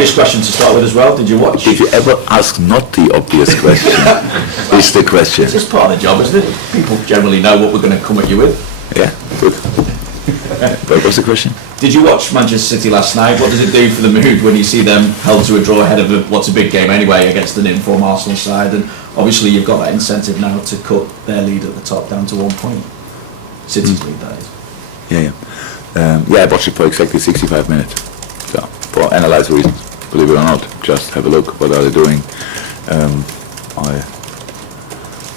obvious question to start with as well. Did you watch? Did you ever ask not the obvious question? Is the question. It's just part of the job, isn't it? People generally know what we're going to come at you with. Yeah, good. What was the question? Did you watch Manchester City last night? What does it do for the mood when you see them held to a draw ahead of what's a big game anyway against an in-form Arsenal side? And obviously you've got that incentive now to cut their lead at the top down to 1 point. City's lead, that is. Yeah, I watched it for exactly 65 minutes. So, for analyze reasons, believe it or not. Just have a look, what are they doing. I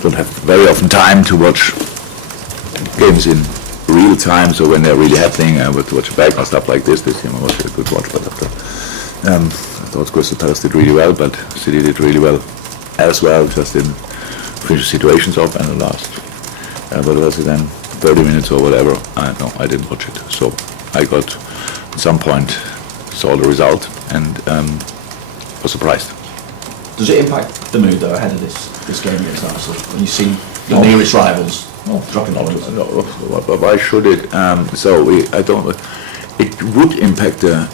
don't have very often time to watch games in real time, so when they're really happening, I would watch it back and stuff like this. This game I watched a good watch, but after, I thought Crystal Palace did really well, but City did really well as well, just didn't finish the situations off, and the last, what was it then, 30 minutes or whatever, I didn't watch it. So I got, at some point, saw the result, and was surprised. Does it impact the mood though ahead of this game against Arsenal, when you see your nearest rivals dropping points? Why should it? It would impact the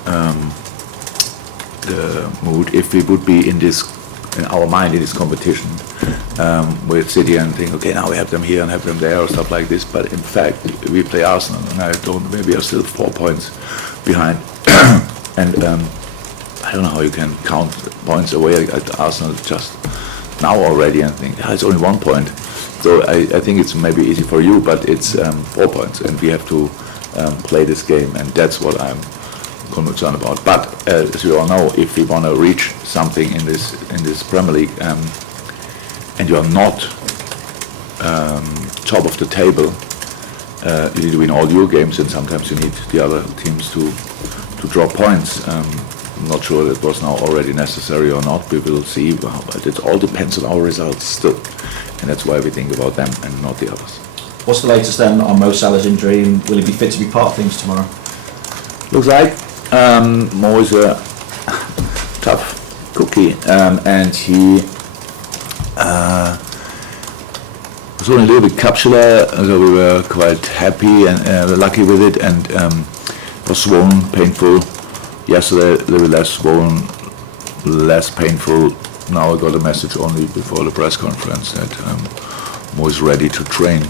mood if we would be in our mind in this competition with City and think, okay, now we have them here and have them there or stuff like this. But in fact, we play Arsenal, and maybe are still 4 points behind, and I don't know how you can count points away at Arsenal just now already and think, it's only 1 point. So I think it's maybe easy for you, but it's 4 points, and we have to play this game, and that's what I'm concerned about. But as you all know, if we want to reach something in this Premier League, and you are not top of the table, you need to win all your games, and sometimes you need the other teams to drop points. I'm not sure that was now already necessary or not. We will see. It all depends on our results still. And that's why we think about them and not the others. What's the latest then on Mo Salah's injury, and will he be fit to be part of things tomorrow? Looks like Mo is a tough cookie, and he was only a little bit capsular, so we were quite happy and lucky with it, and was swollen, painful. Yesterday, a little less swollen, less painful. Now I got a message only before the press conference that Mo is ready to train,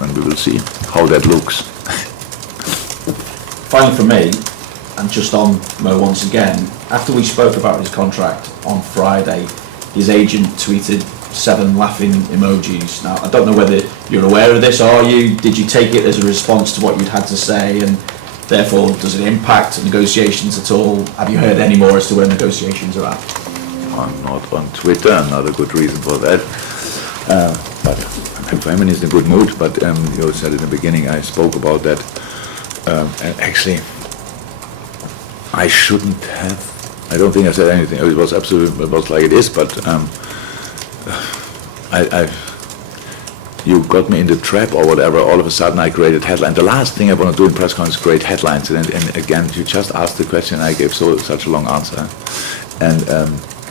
and we will see how that looks. Finally from me, and just on Mo once again, after we spoke about his contract on Friday, his agent tweeted 7 laughing emojis. Now, I don't know whether you're aware of this, are you? Did you take it as a response to what you'd had to say, and therefore does it impact negotiations at all? Have you heard any more as to where negotiations are at? I'm not on Twitter, not a good reason for that. But for him he's in a good mood, but you said in the beginning, I spoke about that. And actually, I shouldn't have, I don't think I said anything. It was like it is, but you got me in the trap or whatever. All of a sudden I created headline. The last thing I want to do in press conference is create headlines. And again, you just asked the question, I gave such a long answer. And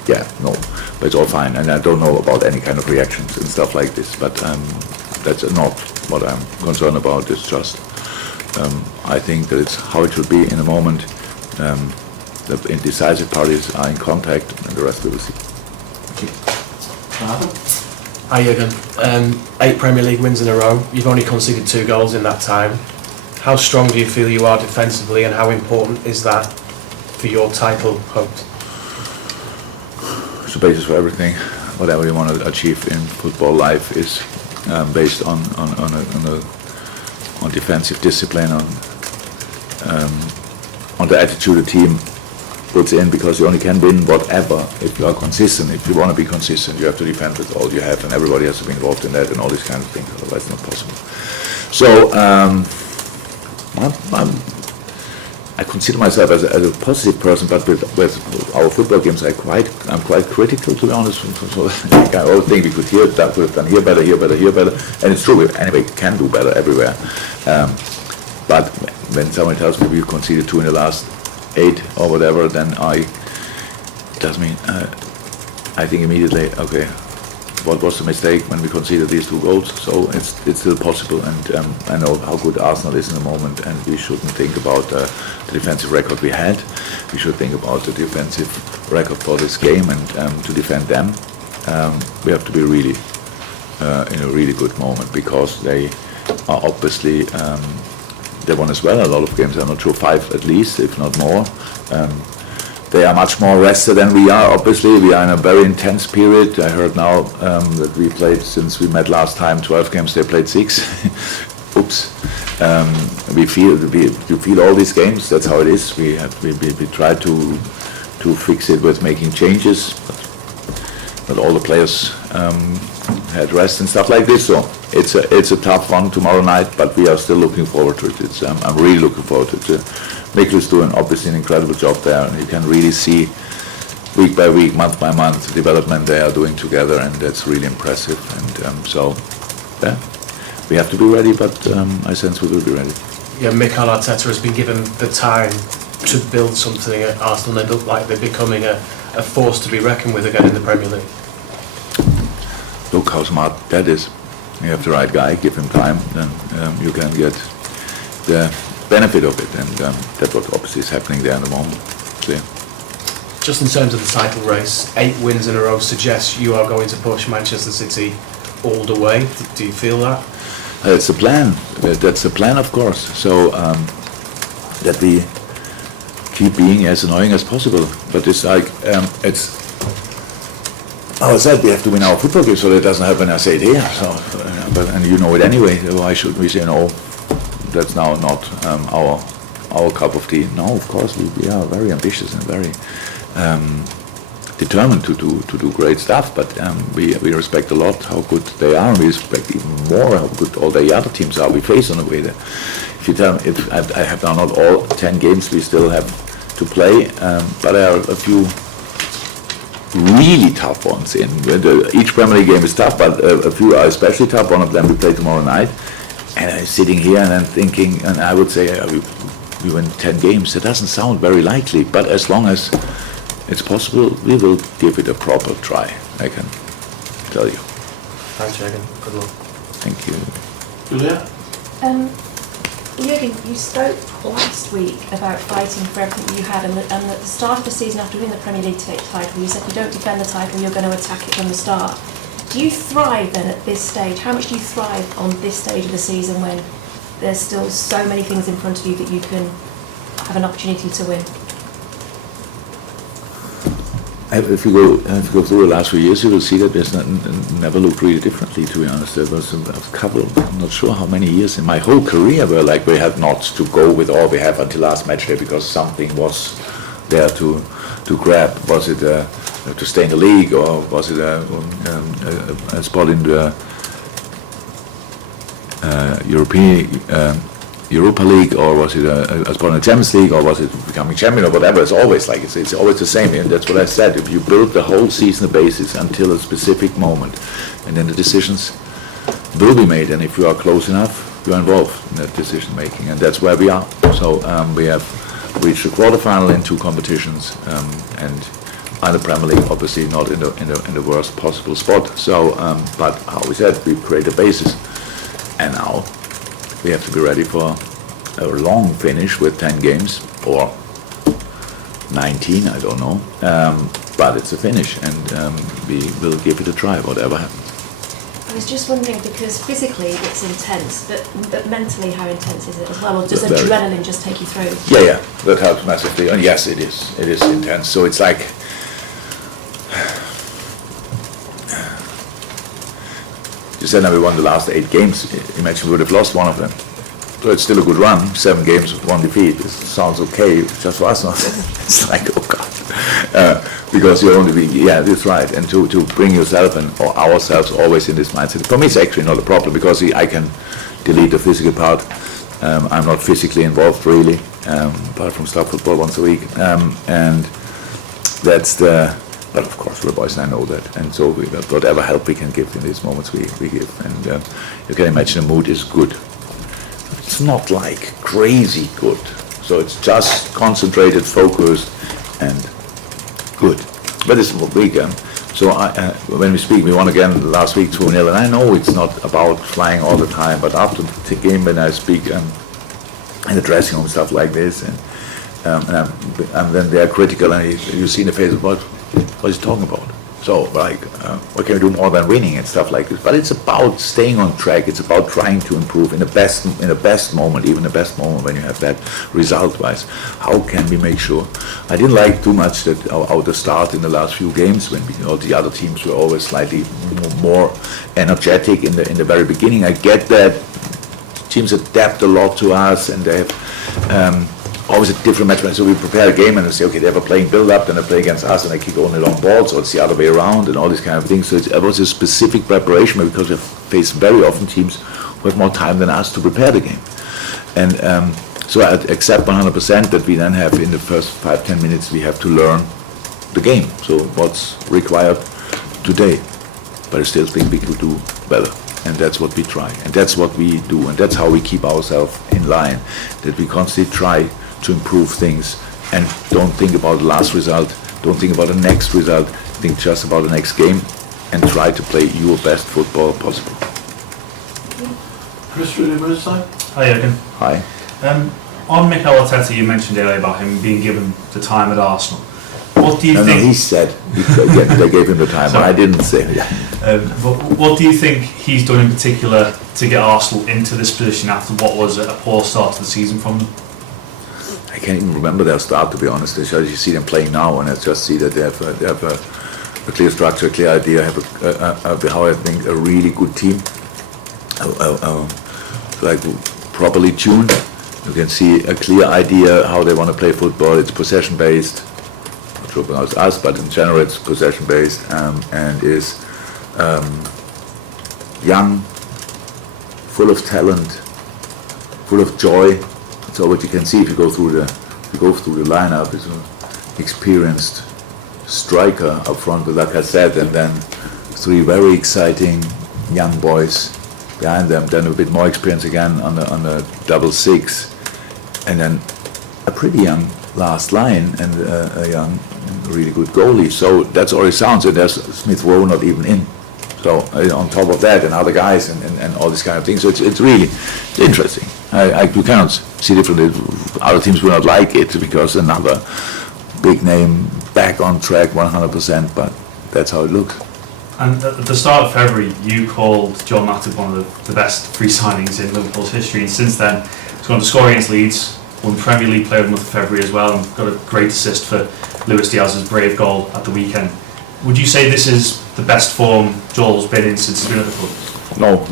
yeah, no, but it's all fine. And I don't know about any kind of reactions and stuff like this. But that's not what I'm concerned about. It's just, I think that it's how it should be in a moment. The indecisive parties are in contact, and the rest we will see. Hi Jürgen. 8 Premier League wins in a row. You've only conceded 2 goals in that time. How strong do you feel you are defensively, and how important is that for your title hopes? It's the basis for everything. Whatever you want to achieve in football life is based on defensive discipline, on the attitude the team puts in, because you only can win whatever if you are consistent. If you want to be consistent, you have to defend with all you have, and everybody has to be involved in that and all these kind of things. Otherwise, it's not possible. So I consider myself as a positive person, but with our football games, I'm quite critical, to be honest. So I always think we could hear that we've done here better, and it's true. We can do better everywhere. But when someone tells me we conceded 2 in the last 8 or whatever, then it does mean I think immediately, okay, what was the mistake when we conceded these 2 goals. So it's still possible, and I know how good Arsenal is in the moment, and we shouldn't think about the defensive record we had. We should think about the defensive record for this game, and to defend them, we have to be really in a really good moment, because they are obviously they won as well a lot of games. I'm not sure, 5 at least, if not more. They are much more rested than we are. Obviously, we are in a very intense period. I heard now that we played, since we met last time, 12 games. They played 6. Oops. You feel all these games. That's how it is. We try to fix it with making changes, but all the players had rest and stuff like this. So it's a tough one tomorrow night, but we are still looking forward to it. I'm really looking forward to it. Mikkel's doing obviously an incredible job there, and you can really see week by week, month by month, the development they are doing together, and that's really impressive. And so, yeah, we have to be ready, but I sense we will be ready. Yeah, Mikel Arteta has been given the time to build something at Arsenal, and they look like they're becoming a force to be reckoned with again in the Premier League. Look how smart that is. You have the right guy, give him time, then you can get the benefit of it, and that's what obviously is happening there in the moment. So, yeah. Just in terms of the title race, 8 wins in a row suggests you are going to push Manchester City all the way. Do you feel that? It's a plan. That's a plan, of course. So that we keep being as annoying as possible. But it's like it's. I said we have to win our football game, so that doesn't happen. I say it here. So, and you know it anyway. Why should we say no? That's now not our cup of tea. No, of course we are very ambitious and very determined to do great stuff. But we respect a lot how good they are, and we respect even more how good all the other teams are we face on the way there. If you tell me, I have now not all 10 games we still have to play, but there are a few really tough ones in. Each Premier League game is tough, but a few are especially tough. One of them we play tomorrow night. And I'm sitting here and I'm thinking, and I would say we win 10 games. It doesn't sound very likely, but as long as it's possible, we will give it a proper try, I can tell you. Thanks, Jürgen. Good luck. Thank you. Julia? Jürgen, you spoke last week about fighting for everything you had, and at the start of the season, after winning the Premier League title, you said you don't defend the title, you're going to attack it from the start. Do you thrive then at this stage? How much do you thrive on this stage of the season when there's still so many things in front of you that you can have an opportunity to win? If you go through the last few years, you will see that there's never looked really differently, to be honest. There was a couple, I'm not sure how many years in my whole career where like we had not to go with all we have until last match day because something was there to grab. Was it to stay in the league, or was it a spot in the Europa League, or was it a spot in the Champions League, or was it becoming champion, or whatever? It's always like it's always the same, and that's what I said. If you build the whole season basis until a specific moment, and then the decisions will be made, and if you are close enough, you are involved in that decision making, and that's where we are. So we have reached the quarterfinal in 2 competitions, and the Premier League obviously not in the worst possible spot. So, but how we said, we create a basis, and now we have to be ready for a long finish with 10 games or 19, I don't know. But it's a finish, and we will give it a try, whatever happens. I was just wondering, because physically it's intense, but mentally how intense is it as well? Or does Very. adrenaline just take you through? Yeah, that helps massively. And yes, it is intense. So it's like, you said that we won the last 8 games. Imagine we would have lost one of them. So it's still a good run. 7 games with 1 defeat. It sounds okay, just for us. It's like, oh God. Because you only be, yeah, that's right. And to bring yourself and or ourselves always in this mindset. For me, it's actually not a problem because I can delete the physical part. I'm not physically involved really, apart from start football once a week. And that's the. But of course, the boys and I know that, and so whatever help we can give in these moments, we give. And you can imagine the mood is good. It's not like crazy good, so it's just concentrated, focused, and good. But it's a big So when we speak, we won again last week 2-0, and I know it's not about flying all the time, but after the game when I speak in the dressing room, stuff like this, and then they are critical, and you see in the face of what is he talking about? So like, what can we do more than winning and stuff like this? But it's about staying on track. It's about trying to improve in the best moment, even the best moment when you have that result-wise. How can we make sure? I didn't like too much that our the start in the last few games when the other teams were always slightly more energetic in the very beginning. I get that teams adapt a lot to us, and they have always a different match. So we prepare a game and we say, okay, they have a playing build-up, then they play against us and they kick only long balls, or it's the other way around, and all these kind of things. So it was a specific preparation, because we face very often teams who have more time than us to prepare the game. And so I accept 100% that we then have in the first 5-10 minutes we have to learn the game. So what's required today? But I still think we could do better. And that's what we try, and that's what we do, and that's how we keep ourselves in line, that we constantly try to improve things and don't think about the last result, don't think about the next result, think just about the next game and try to play your best football possible. Chris, from the other side. Hi, Jürgen. Hi. On Mikel Arteta, you mentioned earlier about him being given the time at Arsenal. What do you think? No, he said they gave him the time. Sorry. I didn't say. Yeah. But what do you think he's done in particular to get Arsenal into this position after what was a poor start to the season from them? I can't even remember their start, to be honest. As you see them playing now, and I just see that they have a clear structure, a clear idea, have how I think a really good team, like properly tuned. You can see a clear idea how they want to play football. It's possession based. Not sure about us, but in general it's possession based, and is young, full of talent, full of joy. So what you can see if you go through the lineup is an experienced striker up front with Lacazette, and then 3 very exciting young boys behind them. Then a bit more experience again on the double 6, and then a pretty young last line and a young, really good goalie. So that's already sounds. And there's Smith Rowe not even in. So on top of that, and other guys, and all these kind of things. So it's really interesting. You cannot see differently. Other teams will not like it because another big name back on track 100%, but that's how it looks. And at the start of February, you called John Matip one of the best free signings in Liverpool's history, and since then, he's gone to score against Leeds, won Premier League Player of the Month of February as well, and got a great assist for Luis Diaz's brave goal at the weekend. Would you say this is the best form Joel's been in since he's been at the club? No,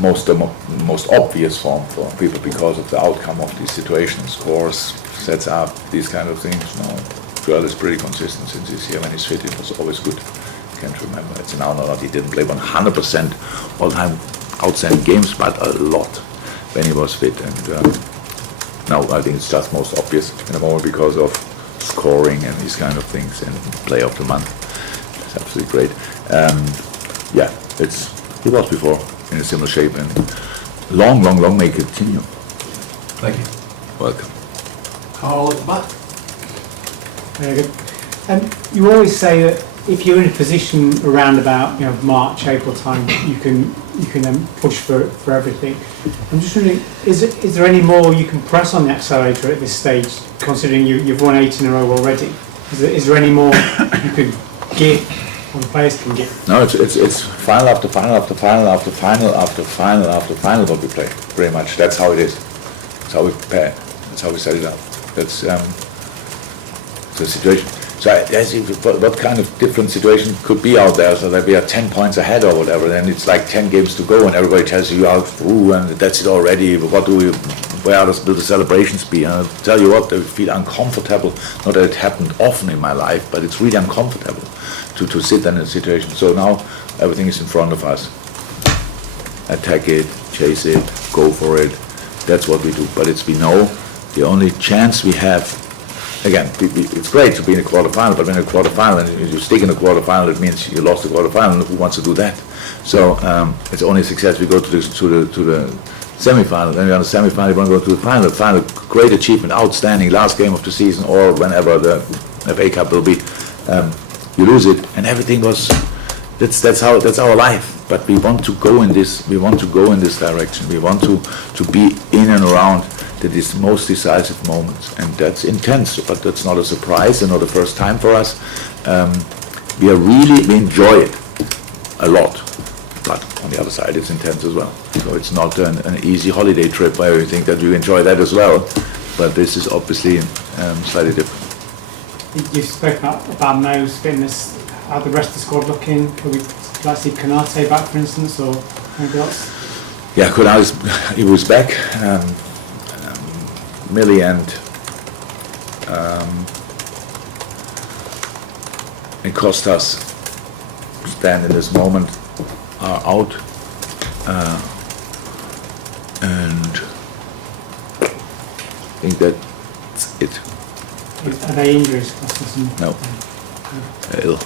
most obvious form for people because of the outcome of these situations, scores, sets up, these kind of things. No, Joel is pretty consistent since he's here. When he's fit, it was always good. Can't remember. It's now not he didn't play 100% all-time outstanding games, but a lot when he was fit. And now I think it's just most obvious in the moment because of scoring and these kind of things, and Player of the Month. It's absolutely great. Yeah, he was before in a similar shape, and long may it continue. Thank you. Welcome. Carl at the back. Very good. You always say that if you're in a position around about March, April time, you can push for everything. I'm just wondering, is there any more you can press on the accelerator at this stage, considering you've won 8 in a row already? Is there any more you could give, or the players can give? No, it's final after final after final after final after final after final what we play. Pretty much, that's how it is. That's how we prepare. That's how we set it up. That's the situation. So I see what kind of different situation could be out there, so that we are 10 points ahead or whatever, then it's like 10 games to go and everybody tells you out, and that's it already, where will the celebrations be? And I'll tell you what, I feel uncomfortable, not that it happened often in my life, but it's really uncomfortable to sit in a situation. So now everything is in front of us. Attack it, chase it, go for it, that's what we do. But we know the only chance we have. Again, it's great to be in a quarterfinal, but when you're in a quarterfinal and you stick in a quarterfinal, it means you lost the quarterfinal. Who wants to do that? So it's only a success we go to the semi-final. Then we're on the semi-final, you want to go to the final. Final, great achievement, outstanding, last game of the season, or whenever the FA Cup will be. You lose it, and everything was that's our life. But we want to go in this direction. We want to be in and around the most decisive moments, and that's intense. But that's not a surprise and not the first time for us. We enjoy it a lot. But on the other side, it's intense as well. So it's not an easy holiday trip where we think that we enjoy that as well. But this is obviously slightly different. You've spoken about Mo's fitness. How the rest of the squad looking? Could we like see Konate back, for instance, or anybody else? Yeah, he was back. Millie and Costas stand in this moment are out, and I think that's it. Are they injuries? Costas and- No, ill.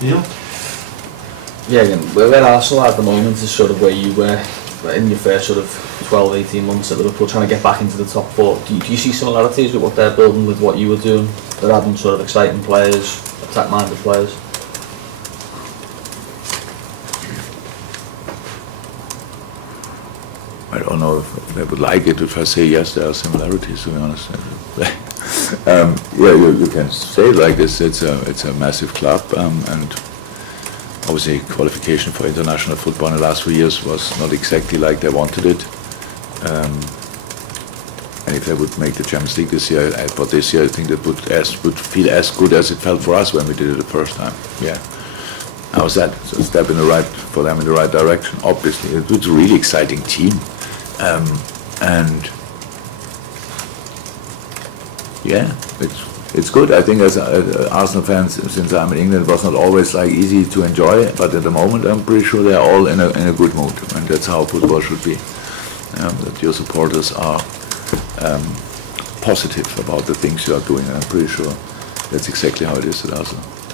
Yeah. Yeah, again, where Arsenal at the moment is sort of where you were in your first sort of 12, 18 months at Liverpool, trying to get back into the top four. Do you see similarities with what they're building with what you were doing? They're adding sort of exciting players, attack-minded players. I don't know if they would like it if I say yes, there are similarities, to be honest. Yeah, you can say it like this. It's a massive club, and obviously qualification for international football in the last few years was not exactly like they wanted it. And if they would make the Champions League this year, but this year I think that would feel as good as it felt for us when we did it the first time. Yeah. How's that? It's a step for them in the right direction. Obviously, it's a really exciting team, and yeah, it's good. I think as Arsenal fans, since I'm in England, it was not always like easy to enjoy. But at the moment, I'm pretty sure they're all in a good mood, and that's how football should be. That your supporters are positive about the things you are doing, and I'm pretty sure that's exactly how it is at Arsenal.